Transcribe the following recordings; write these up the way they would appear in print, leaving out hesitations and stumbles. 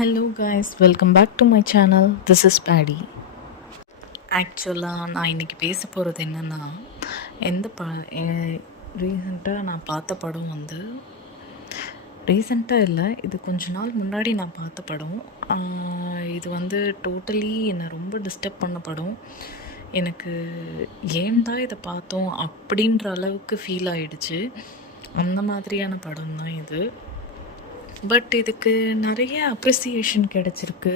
Hello guys, welcome back to my channel. This is பேடி. ஆக்சுவலாக நான் இன்றைக்கி பேச போகிறது என்னென்னா, எந்த ரீசெண்டாக நான் பார்த்த படம் வந்து ரீசெண்டாக இல்லை, இது கொஞ்ச நாள் முன்னாடி நான் பார்த்த படம். இது வந்து டோட்டலி என்னை ரொம்ப டிஸ்டர்ப் பண்ண படம். எனக்கு ஏன் தான் இதை பார்த்தோம் அப்படின்ற அளவுக்கு ஃபீல் ஆகிடுச்சு. அந்த மாதிரியான படம் தான் இது. பட் இதுக்கு நிறைய அப்ரிசியேஷன் கிடச்சிருக்கு.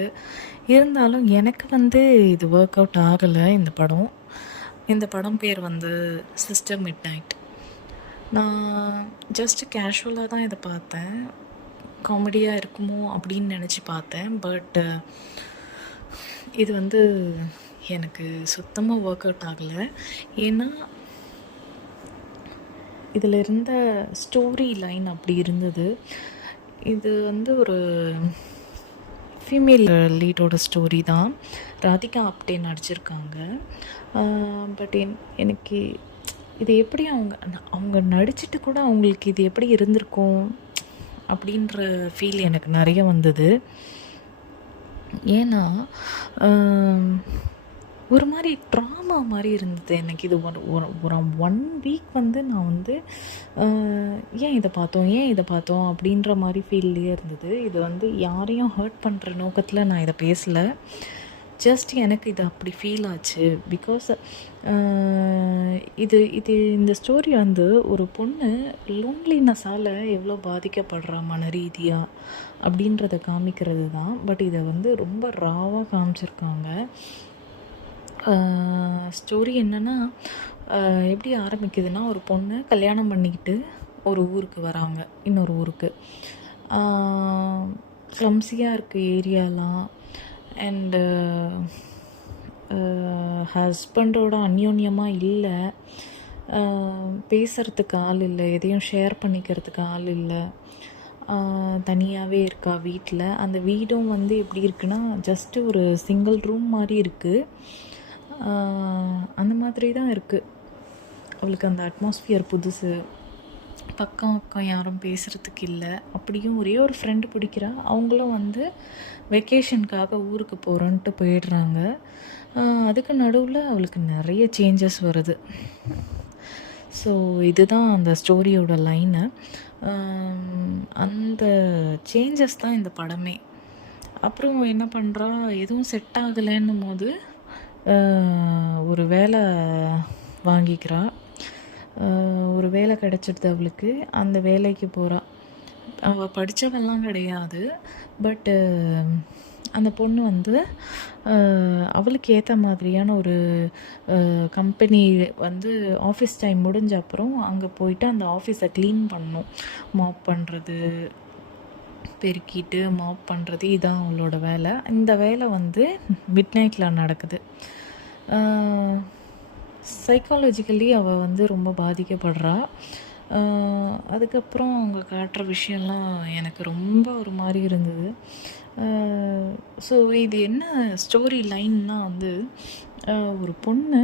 இருந்தாலும் எனக்கு வந்து இது ஒர்க் அவுட் ஆகலை. இந்த படம் பேர் வந்து சிஸ்டர் மிட் நைட். நான் ஜஸ்ட்டு கேஷுவலாக தான் இதை பார்த்தேன். காமெடியாக இருக்குமோ அப்படின்னு நினச்சி பார்த்தேன். பட் இது வந்து எனக்கு சுத்தமாக ஒர்க் அவுட் ஆகலை. ஏன்னா இதில் இருந்த ஸ்டோரி லைன் அப்படி இருந்தது. இது வந்து ஒரு ஃபீமேல் லீடோட ஸ்டோரி தான். ராதிகா ஆப்டே நடிச்சிருக்காங்க. பட் எனக்கு இது எப்படி அவங்க நடிச்சிட்டு கூட அவங்களுக்கு இது எப்படி இருந்திருக்கும் அப்படின்ற ஃபீல் எனக்கு நிறைய வந்தது. ஏன்னா ஒரு மாதிரி ட்ராமா மாதிரி இருந்தது எனக்கு. இது ஒரு 1 வீக் வந்து நான் வந்து ஏன் இதை பார்த்தோம் அப்படின்ற மாதிரி ஃபீல்லையே இருந்தது. இது வந்து யாரையும் ஹர்ட் பண்ணுற நோக்கத்தில் நான் இதை பேசலை. ஜஸ்ட் எனக்கு இது அப்படி ஃபீல் ஆச்சு. பிகாஸ் இந்த ஸ்டோரி வந்து ஒரு பொண்ணு லோன்லினஸால் எவ்வளோ பாதிக்கப்படுறா மன ரீதியாக அப்படின்றத காமிக்கிறது தான். பட் இதை வந்து ரொம்ப ராவாக காமிச்சிருக்காங்க. ஸ்டோரி என்னென்னா, எப்படி ஆரம்பிக்குதுன்னா, ஒரு பொண்ணு கல்யாணம் பண்ணிக்கிட்டு ஒரு ஊருக்கு வராங்க, இன்னொரு ஊருக்கு. கிளம்ஸியாக இருக்குது ஏரியாலாம். அண்டு ஹஸ்பண்டோட அந்யோன்யமாக இல்லை, பேசுகிறதுக்கு ஆள் இல்லை, எதையும் ஷேர் பண்ணிக்கிறதுக்கு ஆள் இல்லை, தனியாகவே இருக்கா வீட்டில். அந்த வீடும் வந்து எப்படி இருக்குன்னா, ஜஸ்ட்டு ஒரு சிங்கிள் ரூம் மாதிரி இருக்குது. அந்த மாதிரி தான் இருக்குது. அவளுக்கு அந்த அட்மாஸ்பியர் புதுசு, பக்கம் யாரும் பேசுகிறதுக்கு இல்லை. அப்படியும் ஒரே ஒரு ஃப்ரெண்டு பிடிக்கிறா. அவங்களும் வந்து வெக்கேஷனுக்காக ஊருக்கு போகிறோன்ட்டு போயிடுறாங்க. அதுக்கு நடுவில் அவளுக்கு நிறைய சேஞ்சஸ் வருது. ஸோ இதுதான் அந்த ஸ்டோரியோட லைனு. அந்த சேஞ்சஸ் தான் இந்த படமே. அப்புறம் என்ன பண்ணுறா, எதுவும் செட் ஆகலைன்னும் போது ஒரு வேலை வாங்கிக்கிறா. ஒரு வேலை கிடச்சிடுது அவளுக்கு. அந்த வேலைக்கு போகிறா. அவள் படித்தவெல்லாம் கிடையாது. பட்டு அந்த பொண்ணு வந்து அவளுக்கு ஏற்ற மாதிரியான ஒரு கம்பெனி வந்து ஆஃபீஸ் டைம் முடிஞ்ச அப்புறம் அங்கே போயிட்டு அந்த ஆஃபீஸை க்ளீன் பண்ணணும். மாப் பண்ணுறது, பெருக்கிட்டு மாப் பண்ணுறது, இதான் அவளோட வேலை. இந்த வேலை வந்து மிட் நைட்டில் நடக்குது. சைக்காலஜிக்கலி அவள் வந்து ரொம்ப பாதிக்கப்படுறா. அதுக்கப்புறம் அவங்க காட்டுற விஷயம்லாம் எனக்கு ரொம்ப ஒரு மாதிரி இருந்தது. ஸோ இது என்ன ஸ்டோரி லைன்னா வந்து, ஒரு பொண்ணு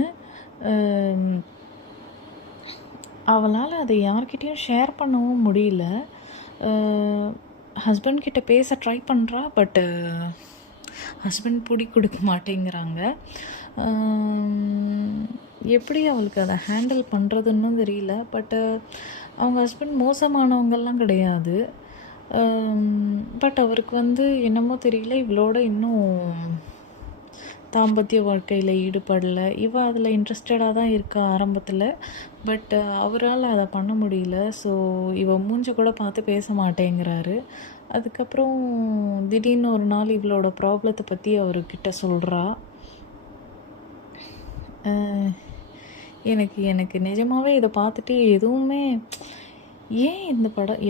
அவளால் அதை யார்கிட்டையும் ஷேர் பண்ணவும் முடியல. ஹஸ்பண்ட் கிட்ட பேச ட்ரை பண்ணுறா. பட்டு ஹஸ்பண்ட் பிடி கொடுக்க மாட்டேங்கிறாங்க. எப்படி அவளுக்கு அதை ஹேண்டில் பண்ணுறதுன்னு தெரியல. பட்டு அவங்க ஹஸ்பண்ட் மோசமானவங்கெல்லாம் கிடையாது. பட் அவருக்கு வந்து என்னமோ தெரியல, இவளோட இன்னும் தாம்பத்திய வாழ்க்கையில் ஈடுபடலை. இவள் அதில் இன்ட்ரெஸ்டடாக தான் இருக்கா ஆரம்பத்தில். பட் அவரால் அதை பண்ண முடியல. ஸோ இவள் மூஞ்ச கூட பார்த்து பேச மாட்டேங்கிறாரு. அதுக்கப்புறம் திடீர்னு ஒரு நாள் இவளோட ப்ராப்ளத்தை பற்றி அவர்கிட்ட சொல்கிறா. எனக்கு நிஜமாகவே இதை பார்த்துட்டு எதுவுமே, ஏன்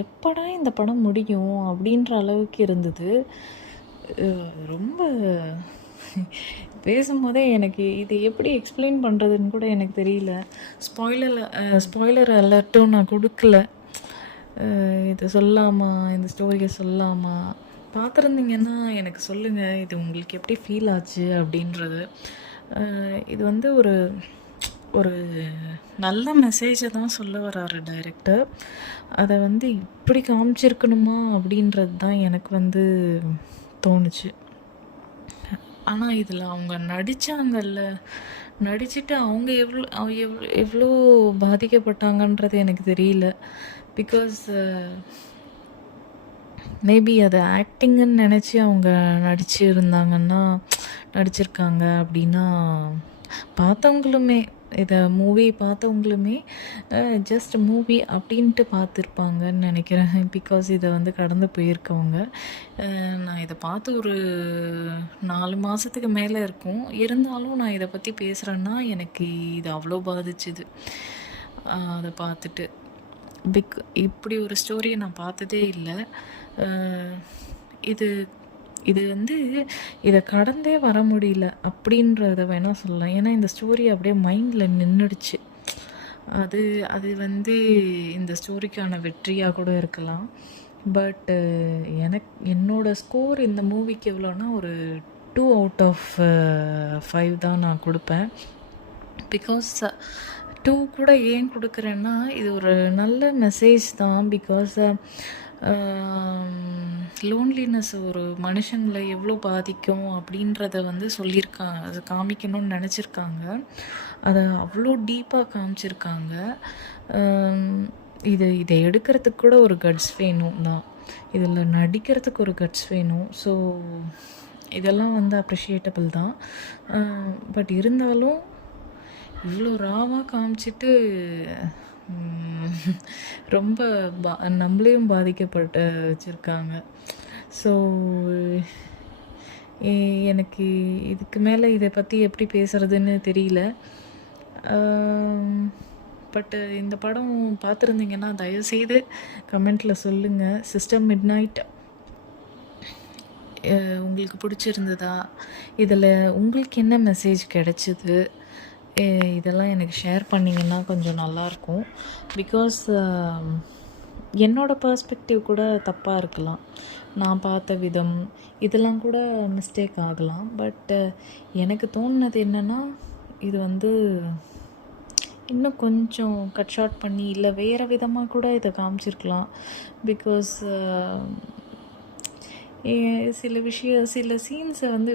எப்படா இந்த படம் முடியும் அப்படின்ற அளவுக்கு இருந்தது. ரொம்ப பேசும்போதே எனக்கு இது எப்படி எக்ஸ்பிளைன் பண்ணுறதுன்னு கூட எனக்கு தெரியல. ஸ்பாய்லர் அலர்ட்டும் நான் கொடுக்கல. இதை சொல்லாமா, இந்த ஸ்டோரியை சொல்லாமா? பார்த்துருந்தீங்கன்னா எனக்கு சொல்லுங்கள், இது உங்களுக்கு எப்படி ஃபீல் ஆச்சு அப்படின்றது. இது வந்து ஒரு நல்ல மெசேஜை தான் சொல்ல வராரு டைரக்டர். அதை வந்து இப்படி காமிச்சிருக்கணுமா அப்படின்றது தான் எனக்கு வந்து தோணுச்சு. ஆனால் இதில் அவங்க நடித்தாங்கல்ல, நடிச்சுட்டு அவங்க எவ்வளோ பாதிக்கப்பட்டாங்கன்றது எனக்கு தெரியல. பிகாஸ் மேபி அது ஆக்டிங்குன்னு நினச்சி அவங்க நடிச்சிருக்காங்க அப்படின்னா பார்த்தவங்களுமே இதை மூவி பார்த்தவங்களுமே ஜஸ்ட் மூவி அப்படின்ட்டு பார்த்துருப்பாங்கன்னு நினைக்கிறேன். பிகாஸ் இதை வந்து கடந்து போயிருக்கவங்க. நான் இதை பார்த்து ஒரு 4 மாதத்துக்கு மேலே இருக்கும். இருந்தாலும் நான் இதை பற்றி பேசுகிறேன்னா எனக்கு இது அவ்வளோ பாதிச்சுது அதை பார்த்துட்டு. இப்படி ஒரு ஸ்டோரியை நான் பார்த்ததே இல்லை. இது வந்து இதை கடந்தே வர முடியல அப்படின்றத வேணால் சொல்லலாம். ஏன்னா இந்த ஸ்டோரி அப்படியே மைண்டில் நின்றுடுச்சு. அது வந்து இந்த ஸ்டோரிக்கான வெற்றியாக கூட இருக்கலாம். பட் என்னோடய ஸ்கோர் இந்த மூவிக்கு எவ்வளோன்னா ஒரு 2 out of 5 தான் நான் கொடுப்பேன். பிகாஸ் 2 கூட ஏன் கொடுக்குறேன்னா, இது ஒரு நல்ல மெசேஜ் தான். பிகாஸ் லோன்லினஸ் ஒரு மனுஷங்களை எவ்வளோ பாதிக்கும் அப்படின்றத வந்து சொல்லியிருக்காங்க. அதை காமிக்கணும்னு நினச்சிருக்காங்க. அதை அவ்வளோ டீப்பாக காமிச்சிருக்காங்க. இதை எடுக்கிறதுக்கு கூட ஒரு கட்ஸ் வேணும் தான். இதில் நடிக்கிறதுக்கு ஒரு கட்ஸ் வேணும். ஸோ இதெல்லாம் வந்து அப்ரிஷியேட்டபிள் தான். பட் இருந்தாலும் இவ்வளோ ராவாக காமிச்சிட்டு ரொம்ப நம்மளையும் பாதிக்கப்பட்டு வச்சுருக்காங்க. ஸோ எனக்கு இதுக்கு மேலே இதை பற்றி எப்படி பேசுகிறதுன்னு தெரியல. பட்டு இந்த படம் பார்த்துருந்தீங்கன்னா தயவுசெய்து கமெண்ட்டில் சொல்லுங்கள். சிஸ்டர் மிட்நைட் உங்களுக்கு பிடிச்சிருந்ததா? இதில் உங்களுக்கு என்ன மெசேஜ் கிடைச்சிது? இதெல்லாம் எனக்கு ஷேர் பண்ணிங்கன்னா கொஞ்சம் நல்லாயிருக்கும். பிகாஸ் என்னோடய பர்ஸ்பெக்டிவ் கூட தப்பாக இருக்கலாம். நான் பார்த்த விதம் இதெல்லாம் கூட மிஸ்டேக் ஆகலாம். பட் எனக்கு தோணுனது என்னென்னா, இது வந்து இன்னும் கொஞ்சம் கட் ஷார்ட் பண்ணி இல்லை வேறு விதமாக கூட இதை காமிச்சிருக்கலாம். பிகாஸ் சில சீன்ஸை வந்து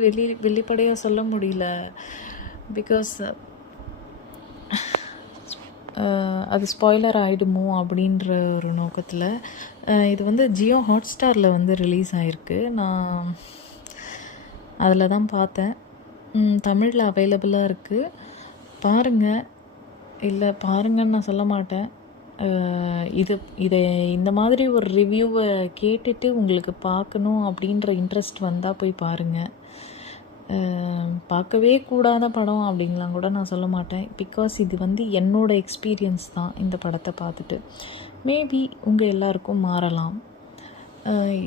வெளிப்படையாக சொல்ல முடியல. பிகாஸ் அது ஸ்பாய்லர் ஆகிடுமோ அப்படின்ற ஒரு நோக்கத்தில். இது வந்து ஜியோ ஹாட்ஸ்டாரில் வந்து ரிலீஸ் ஆகிருக்கு. நான் அதில் தான் பார்த்தேன். தமிழில் அவைலபிளாக இருக்குது. பாருங்கள். இல்லை பாருங்கன்னு நான் சொல்ல மாட்டேன். இதை இந்த மாதிரி ஒரு ரிவ்யூவை கேட்டுட்டு உங்களுக்கு பார்க்கணும் அப்படின்ற இன்ட்ரெஸ்ட் வந்தால் போய் பாருங்கள். பார்க்கவே கூடாத படம் அப்படின்லாம் கூட நான் சொல்ல மாட்டேன். பிகாஸ் இது வந்து என்னோடய எக்ஸ்பீரியன்ஸ் தான். இந்த படத்தை பார்த்துட்டு மேபி உங்கள் எல்லாருக்கும் மாறலாம்.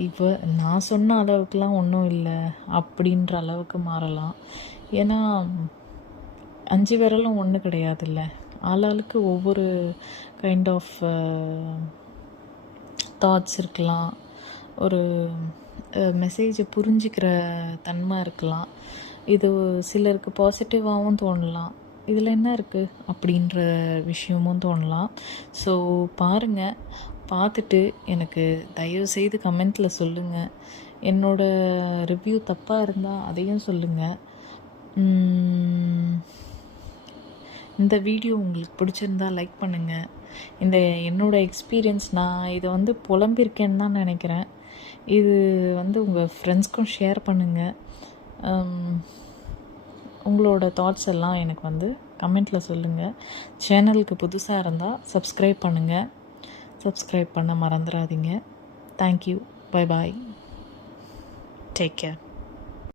இப்போ நான் சொன்ன அளவுக்குலாம் ஒன்றும் இல்லை அப்படின்ற அளவுக்கு மாறலாம். ஏன்னா 5 விரலும் ஒன்று கிடையாதுல்ல. ஆளாளுக்கு ஒவ்வொரு கைண்ட் ஆஃப் தாட்ஸ் இருக்கலாம். ஒரு மெசேஜை புரிஞ்சிக்கிற தன்மை இருக்கலாம். இது சிலருக்கு பாசிட்டிவாகவும் தோணலாம். இதில் என்ன இருக்குது அப்படின்ற விஷயமும் தோணலாம். ஸோ பாருங்கள். பார்த்துட்டு எனக்கு தயவுசெய்து கமெண்ட்டில் சொல்லுங்கள். என்னோடய ரிவ்யூ தப்பாக இருந்தால் அதையும் சொல்லுங்கள். இந்த வீடியோ உங்களுக்கு பிடிச்சிருந்தா லைக் பண்ணுங்கள். என்னோடய எக்ஸ்பீரியன்ஸ் நான் இதை வந்து புலம்பிருக்கேன்னு தான் நினைக்கிறேன். இது வந்து உங்கள் ஃப்ரெண்ட்ஸ்க்கும் ஷேர் பண்ணுங்கள். உங்களோட தாட்ஸ் எல்லாம் எனக்கு வந்து கமெண்ட்டில் சொல்லுங்கள். சேனலுக்கு புதுசாக இருந்தால் சப்ஸ்கிரைப் பண்ணுங்கள். சப்ஸ்கிரைப் பண்ண மறந்துடாதீங்க. Thank you. Bye bye. Take care.